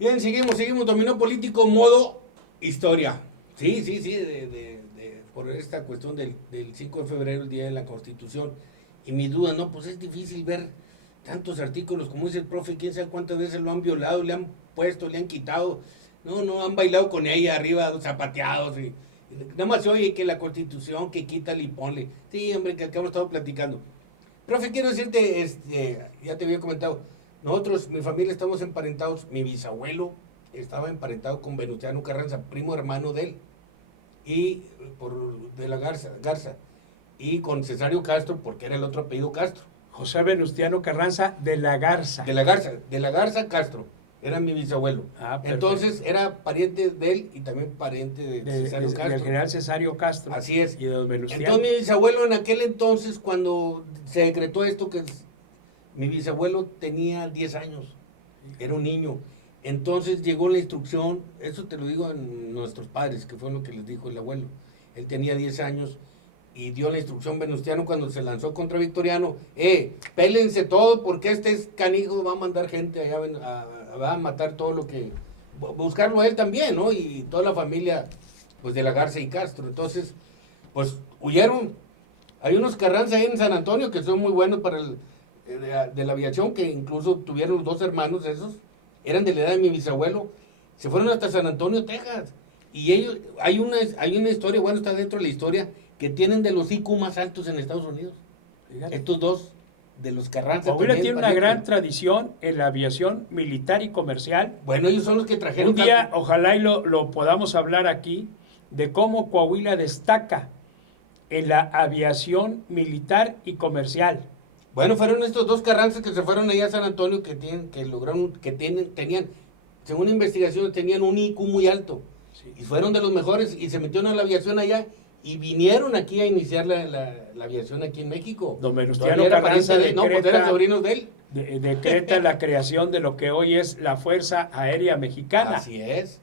Bien, seguimos. Dominó político, modo historia. Sí, por esta cuestión del 5 de febrero, el Día de la Constitución. Y mi duda, no, pues es difícil ver tantos artículos, como dice el profe, quién sabe cuántas veces lo han violado, le han puesto, le han quitado. No, han bailado con ella arriba, zapateados. Y nada más se oye que la Constitución, que quítale y ponle. Sí, hombre, que acabamos estado platicando. Profe, quiero decirte, ya te había comentado, nosotros, mi familia, estamos emparentados. Mi bisabuelo estaba emparentado con Venustiano Carranza, primo hermano de él, y de la Garza, y con Cesario Castro, porque era el otro apellido Castro. José Venustiano Carranza de la Garza. De la Garza Castro, era mi bisabuelo. Entonces era pariente de él y también pariente de Cesario Castro. Del general Cesario Castro. Así es. Y de don Venustiano. Entonces mi bisabuelo en aquel entonces, cuando se decretó esto, mi bisabuelo tenía 10 años, era un niño. Entonces llegó la instrucción, eso te lo digo a nuestros padres, que fue lo que les dijo el abuelo. Él tenía 10 años y dio la instrucción Venustiano cuando se lanzó contra Victoriano, pélense todo porque este canijo va a mandar gente allá, va a matar todo lo que... Buscarlo a él también, ¿no? Y toda la familia, pues de la Garza y Castro. Entonces, pues huyeron. Hay unos Carranza ahí en San Antonio que son muy buenos para de la aviación, que incluso tuvieron los dos hermanos esos, eran de la edad de mi bisabuelo, se fueron hasta San Antonio, Texas, y ellos, hay una historia, bueno, está dentro de la historia, que tienen de los IQ más altos en Estados Unidos. Fíjate. Estos dos, de los Carranza. Coahuila tiene una gran tradición en la aviación militar y comercial. Bueno, ellos son los que trajeron... Un día, ojalá y lo podamos hablar aquí, de cómo Coahuila destaca en la aviación militar y comercial. Bueno, fueron estos dos Carranzas que se fueron allá a San Antonio, tenían, según investigaciones, tenían un IQ muy alto. Sí. Y fueron de los mejores y se metieron a la aviación allá y vinieron aquí a iniciar la aviación aquí en México. Don Venustiano Carranza pues eran sobrinos de él. Decreta la creación de lo que hoy es la Fuerza Aérea Mexicana. Así es.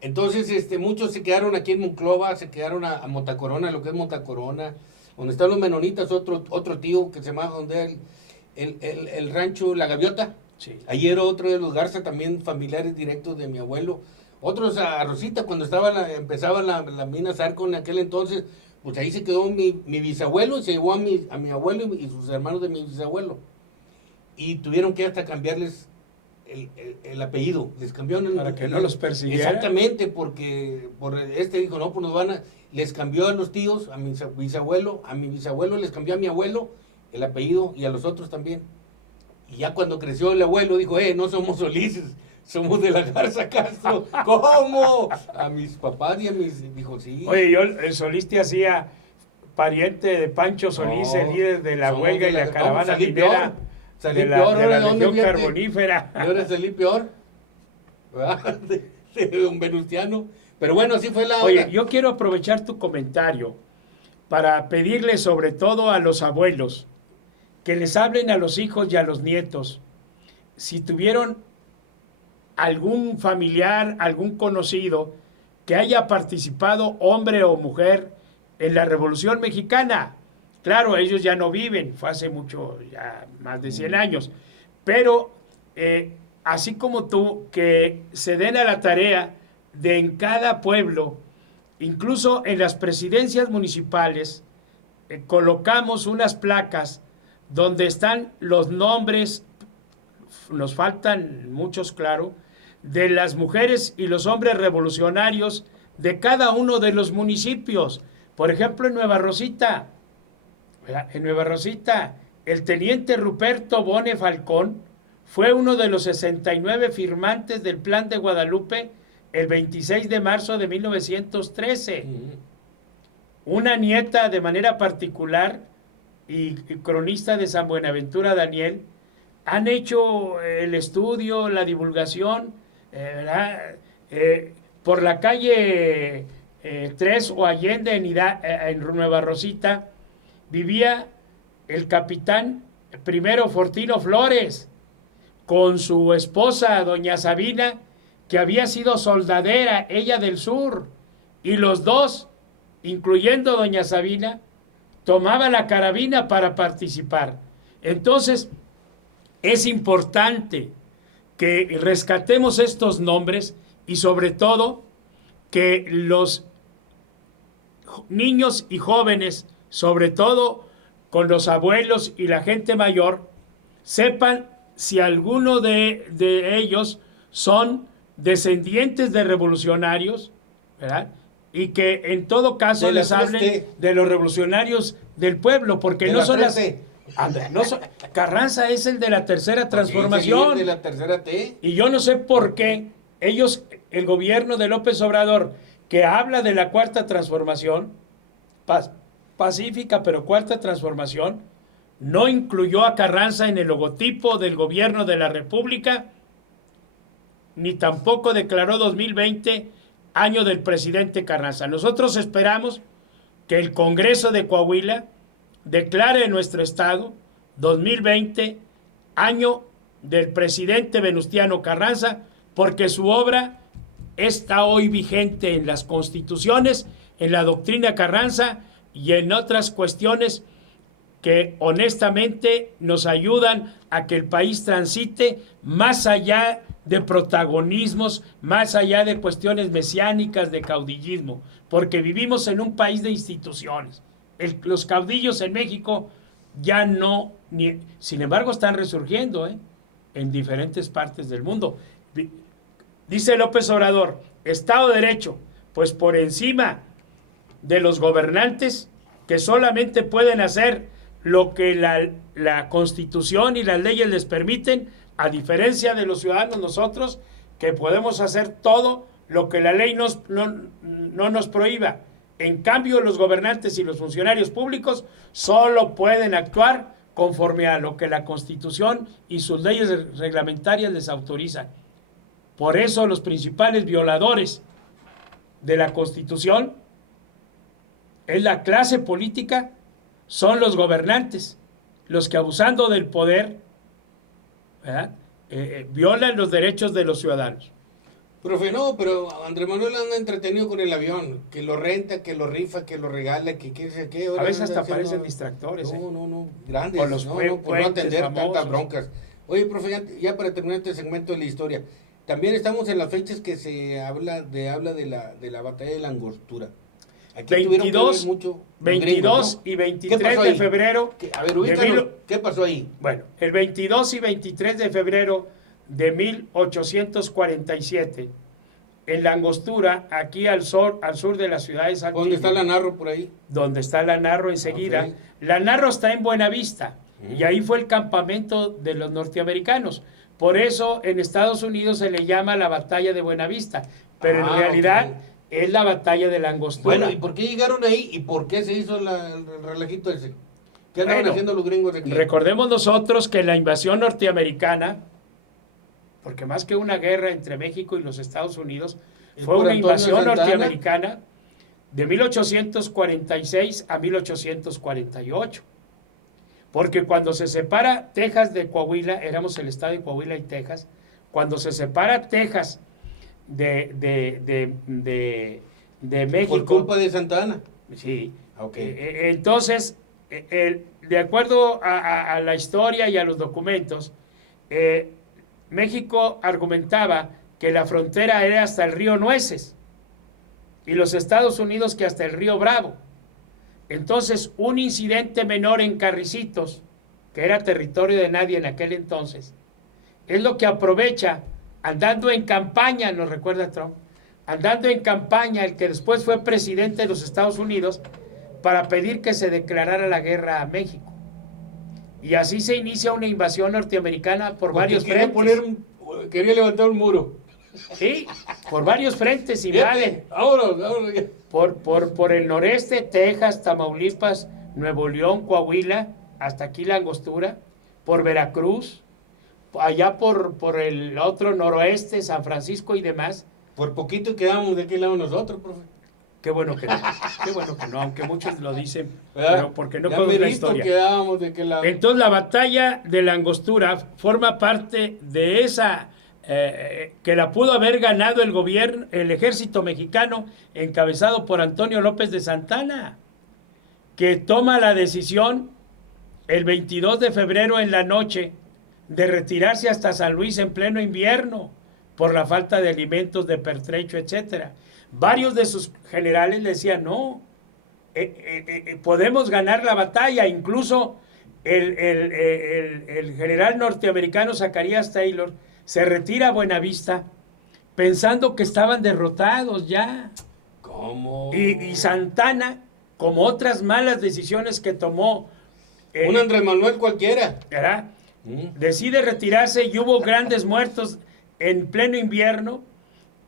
Entonces, muchos se quedaron aquí en Monclova, se quedaron a Montacorona, lo que es Montacorona, donde están los menonitas, otro tío que se llama donde el rancho La Gaviota. Sí. Ahí era otro de los Garza, también familiares directos de mi abuelo. Otros a Rosita, cuando empezaba la mina Zarco en aquel entonces, pues ahí se quedó mi bisabuelo, y se llevó a mi abuelo y sus hermanos de mi bisabuelo. Y tuvieron que hasta cambiarles el apellido, les cambiaron para que no los persiguieran. Exactamente, porque dijo, no, pues les cambió a los tíos, a mi bisabuelo les cambió a mi abuelo el apellido y a los otros también. Y ya cuando creció el abuelo dijo, no somos Solices, somos de la Garza Castro. ¿Cómo? A mis papás y a mis... Dijo, sí. Oye, el Solís te hacía pariente de Pancho Solís, el líder de la huelga y la caravana minera de la Legión Carbonífera. Y ahora salí peor, de don Venustiano. Pero bueno, así fue la... Oye, yo quiero aprovechar tu comentario para pedirle sobre todo a los abuelos que les hablen a los hijos y a los nietos. Si tuvieron algún familiar, algún conocido que haya participado, hombre o mujer, en la Revolución Mexicana. Claro, ellos ya no viven, fue hace mucho, ya más de 100 años, pero así como tú, que se den a la tarea de en cada pueblo, incluso en las presidencias municipales, colocamos unas placas donde están los nombres, nos faltan muchos, claro, de las mujeres y los hombres revolucionarios de cada uno de los municipios. Por ejemplo, en Nueva Rosita, el teniente Ruperto Bone Falcón fue uno de los 69 firmantes del Plan de Guadalupe el 26 de marzo de 1913. Una nieta de manera particular y cronista de San Buenaventura Daniel han hecho el estudio, la divulgación, por la calle 3 o Allende en Nueva Rosita vivía el capitán primero Fortino Flores con su esposa doña Sabina, que había sido soldadera, ella del sur, y los dos, incluyendo doña Sabina, tomaba la carabina para participar. Entonces, es importante que rescatemos estos nombres y sobre todo que los niños y jóvenes, sobre todo con los abuelos y la gente mayor, sepan si alguno de ellos son descendientes de revolucionarios, ¿verdad? Y que en todo caso les hablen de los revolucionarios del pueblo, porque no son las... Carranza es el de la tercera transformación. De la tercera T. Y yo no sé por qué ellos, el gobierno de López Obrador, que habla de la cuarta transformación, pacífica, pero cuarta transformación, no incluyó a Carranza en el logotipo del gobierno de la República, ni tampoco declaró 2020 año del presidente Carranza. Nosotros esperamos que el Congreso de Coahuila declare en nuestro estado 2020 año del presidente Venustiano Carranza, porque su obra está hoy vigente en las constituciones, en la doctrina Carranza y en otras cuestiones que honestamente nos ayudan a que el país transite más allá de protagonismos, más allá de cuestiones mesiánicas, de caudillismo, porque vivimos en un país de instituciones. Los caudillos en México ya no, sin embargo están resurgiendo en diferentes partes del mundo. Dice López Obrador, Estado de Derecho, pues por encima de los gobernantes que solamente pueden hacer lo que la Constitución y las leyes les permiten, a diferencia de los ciudadanos nosotros, que podemos hacer todo lo que la ley no nos prohíba. En cambio, los gobernantes y los funcionarios públicos solo pueden actuar conforme a lo que la Constitución y sus leyes reglamentarias les autorizan. Por eso los principales violadores de la Constitución es la clase política, son los gobernantes, los que abusando del poder, ¿verdad? Violan los derechos de los ciudadanos. Profe, no, pero Andrés Manuel anda entretenido con el avión, que lo renta, que lo rifa, que lo regala, que qué sé qué. A veces hasta parecen distractores. No, grandes. Con los por no atender famosos. tantas broncas. Oye, profe, ya para terminar este segmento de la historia, también estamos en las fechas que se habla de la batalla de la Angostura. Aquí 22, mucho 22 gringos, ¿no? y 23 de febrero. A ver, ubícanos, ¿qué pasó ahí? Bueno, el 22 y 23 de febrero de 1847, en la Angostura, aquí al sur de la ciudad de Saltillo. ¿Dónde está la Narro por ahí? Donde está la Narro enseguida. Okay. La Narro está en Buenavista, y ahí fue el campamento de los norteamericanos. Por eso en Estados Unidos se le llama la batalla de Buenavista, pero en realidad es la batalla de la Angostura. Bueno, ¿y por qué llegaron ahí? ¿Y por qué se hizo el relajito ese? ¿Qué andaban haciendo los gringos aquí? Recordemos nosotros que la invasión norteamericana, porque más que una guerra entre México y los Estados Unidos, fue una invasión norteamericana de 1846 a 1848. Porque cuando se separa Texas de Coahuila, éramos el estado de Coahuila y Texas, cuando se separa Texas de México. Por culpa de Santa Ana. Sí. Okay. Entonces, de acuerdo a la historia y a los documentos, México argumentaba que la frontera era hasta el río Nueces y los Estados Unidos que hasta el río Bravo. Entonces, un incidente menor en Carricitos, que era territorio de nadie en aquel entonces, es lo que aprovecha, andando en campaña, nos recuerda Trump, andando en campaña el que después fue presidente de los Estados Unidos, para pedir que se declarara la guerra a México. Y así se inicia una invasión norteamericana por varios frentes. Quería levantar un muro. Sí, por varios frentes invaden. Vámonos. Por el noreste, Texas, Tamaulipas, Nuevo León, Coahuila, hasta aquí la Angostura, por Veracruz, allá por el otro noroeste, San Francisco y demás. Por poquito quedamos de aquel lado nosotros, profe. Qué bueno que no, aunque muchos lo dicen, pero porque no conocen la historia. De aquel lado. Entonces la batalla de la Angostura forma parte de esa que la pudo haber ganado el ejército mexicano encabezado por Antonio López de Santana, que toma la decisión el 22 de febrero en la noche de retirarse hasta San Luis en pleno invierno por la falta de alimentos, de pertrecho, etcétera. Varios de sus generales le decían, no, podemos ganar la batalla. Incluso el general norteamericano Zacarías Taylor se retira a Buenavista pensando que estaban derrotados ya. ¿Cómo? Y Santana, como otras malas decisiones que tomó, un Andrés Manuel cualquiera, ¿verdad? Decide retirarse y hubo grandes muertos en pleno invierno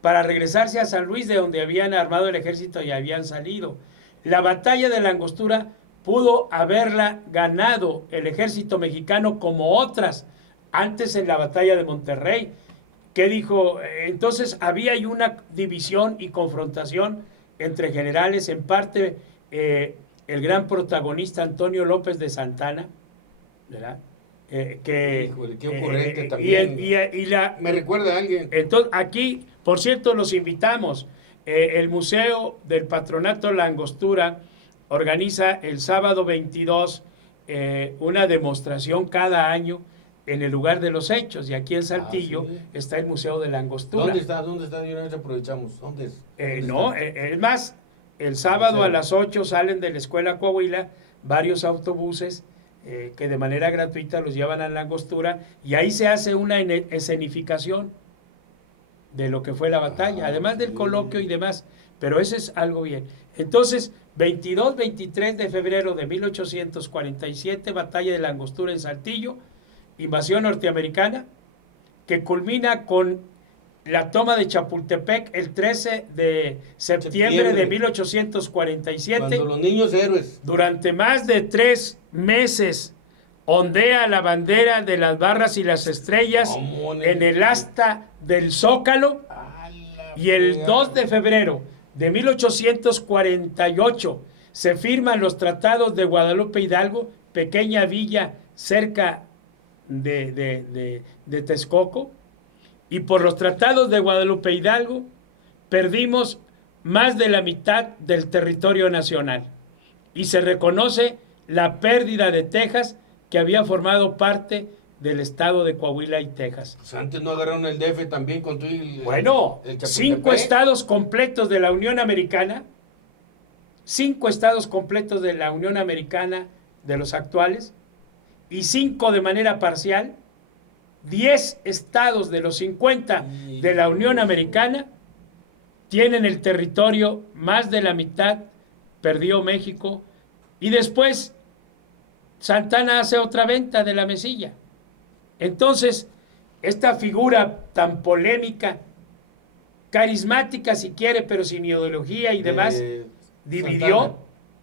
para regresarse a San Luis, de donde habían armado el ejército y habían salido. La batalla de la Angostura pudo haberla ganado el ejército mexicano como otras antes en la batalla de Monterrey. ¿Qué dijo? Entonces había ahí una división y confrontación entre generales, en parte el gran protagonista Antonio López de Santana, ¿verdad? Híjole, qué ocurrente también. Me recuerda a alguien. Entonces, aquí, por cierto, los invitamos. El Museo del Patronato La Angostura organiza el sábado 22 una demostración cada año en el lugar de los hechos, y aquí en Saltillo ¿sí? Está el Museo de la Angostura. ¿Dónde está? De una vez aprovechamos. ¿Dónde es? Es más, el sábado a las 8 salen de la Escuela Coahuila varios autobuses que de manera gratuita los llevan a la Angostura, y ahí se hace una escenificación de lo que fue la batalla, además del coloquio y demás, pero eso es algo bien. Entonces, 22-23 de febrero de 1847, batalla de la Angostura en Saltillo, invasión norteamericana, que culmina con la toma de Chapultepec el 13 de septiembre de 1847. Cuando los niños héroes. Durante más de 3 meses ondea la bandera de las barras y las estrellas en el asta del Zócalo, y el 2 de febrero de 1848 se firman los tratados de Guadalupe Hidalgo, pequeña villa cerca de Texcoco, y por los tratados de Guadalupe Hidalgo perdimos más de la mitad del territorio nacional, y se reconoce la pérdida de Texas, que había formado parte del estado de Coahuila y Texas. Pues antes no agarraron el DF también con tu... Bueno, 5 estados completos de la Unión Americana, 5 estados completos de la Unión Americana de los actuales, y 5 de manera parcial, 10 estados de los 50 de la Unión Americana tienen el territorio, más de la mitad perdió México, y después Santana hace otra venta de la Mesilla. Entonces, esta figura tan polémica, carismática si quiere, pero sin ideología y demás, dividió Santana.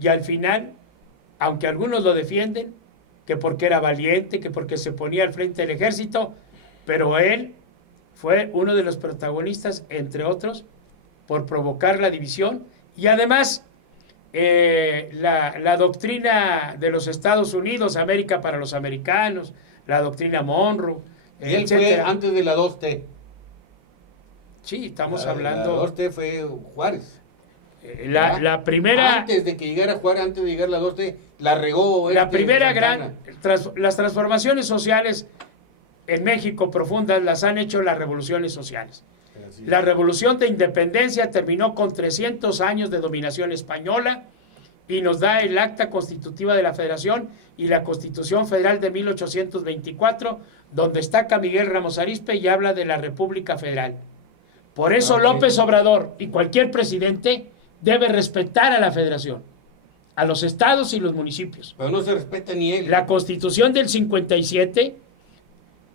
Y al final, aunque algunos lo defienden, que porque era valiente, que porque se ponía al frente del ejército, pero él fue uno de los protagonistas, entre otros, por provocar la división, y además la doctrina de los Estados Unidos, América para los americanos, la doctrina Monroe, y él fue antes de la 2T. Sí, estamos hablando... La 2T fue Juárez. La primera... Antes de que llegara Juárez, antes de llegar la 2T, la regó... La primera gran... las transformaciones sociales en México profundas las han hecho las revoluciones sociales. La revolución de independencia terminó con 300 años de dominación española y nos da el acta constitutiva de la Federación y la Constitución Federal de 1824, donde destaca Miguel Ramos Arizpe y habla de la República Federal. Por eso López Obrador y cualquier presidente debe respetar a la Federación, a los estados y los municipios. Pero no se respeta ni él. La Constitución del 57,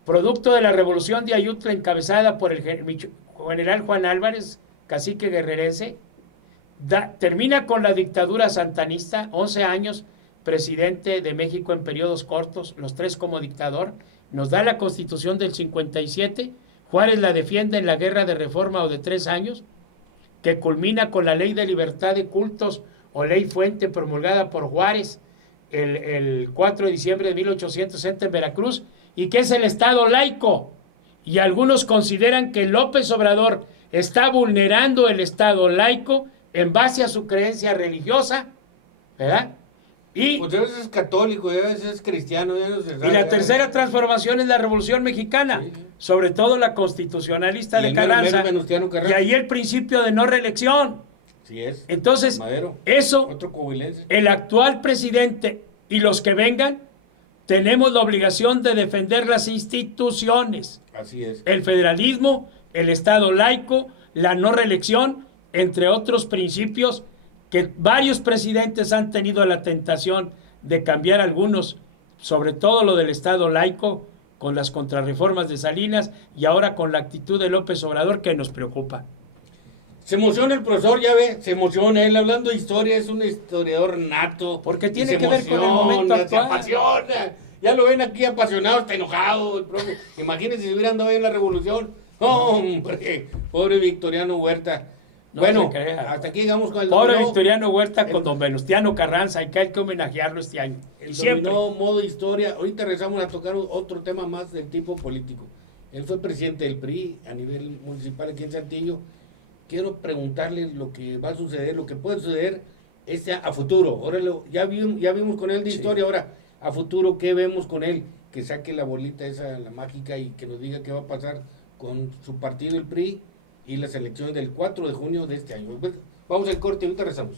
producto de la Revolución de Ayutla encabezada por el general Juan Álvarez, cacique guerrerense, termina con la dictadura santanista, 11 años presidente de México en periodos cortos, los 3 como dictador, nos da la Constitución del 57, Juárez la defiende en la Guerra de Reforma o de 3 años, que culmina con la Ley de Libertad de Cultos o Ley Fuente promulgada por Juárez el 4 de diciembre de 1860 en Veracruz, y que es el Estado laico. Y algunos consideran que López Obrador está vulnerando el Estado laico en base a su creencia religiosa, ¿verdad? Y, Pues a veces es católico, a veces es cristiano. Ya no se y sabe, la ya. tercera transformación es la Revolución Mexicana, Sí. sobre todo la constitucionalista Y de el mero, mero Carranza, Venustiano y Carranza. ahí el principio de no reelección. Sí es. Entonces, Madero. eso, Otro coahuilense. el actual presidente y los que vengan, tenemos la obligación de defender las instituciones, Así es. el federalismo, el Estado laico, la no reelección, entre otros principios que varios presidentes han tenido la tentación de cambiar algunos, sobre todo lo del Estado laico, con las contrarreformas de Salinas y ahora con la actitud de López Obrador que nos preocupa. Se emociona el profesor, ya ve, se emociona él hablando de historia, es un historiador nato. Porque Y tiene se que ver con el momento emociona, actual. Se apasiona. Ya lo ven aquí apasionado, está enojado el profe. Imagínense si hubiera andado ahí en la revolución. Hombre, pobre Victoriano Huerta. No Bueno, se crea. hasta aquí llegamos con el Pobre dominó. Victoriano Huerta el- con don Venustiano Carranza, y que hay que homenajearlo este año. El Y siempre. dominó modo historia. Ahorita regresamos a tocar otro tema más del tipo político. Él fue presidente del PRI a nivel municipal aquí en Saltillo. Quiero preguntarle lo que va a suceder, lo que puede suceder a futuro. Ahora ya vimos con él de Sí. historia, ahora a futuro, ¿qué vemos con él? Que saque la bolita esa, la mágica, y que nos diga qué va a pasar con su partido, el PRI, y las elecciones del 4 de junio de este año. Pues, vamos al corte, ahorita regresamos.